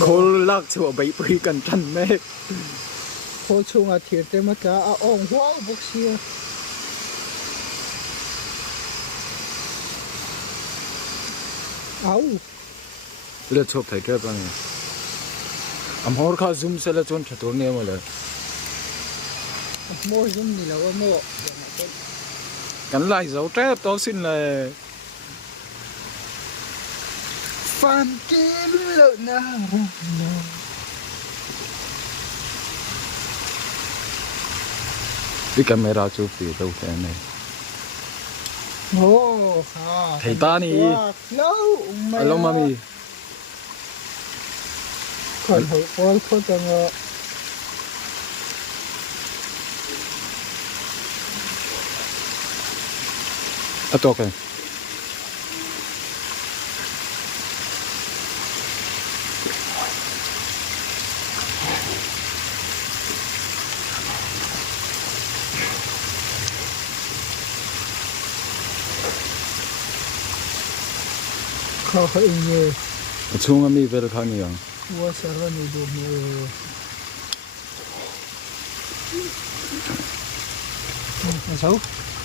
khol lắc chùa bảy bưởi cẩn thận đấy khô chung à thiệt thế mà cả ông hoa bốc xia áo lệ chụp thấy cái này hồi khá zoom sẽ là chọn thật tốt nè mà là mua zoom đi là mua cắn lại dấu trép đó xin là phan kia lợn nào cái camera chụp thì đâu thế này thầy ta nè alo mami còn hồi coi có chẳng to cái khó hơi nhiều chung mi về được khá nhiều quá sợ là nhiều đồ nhiều sao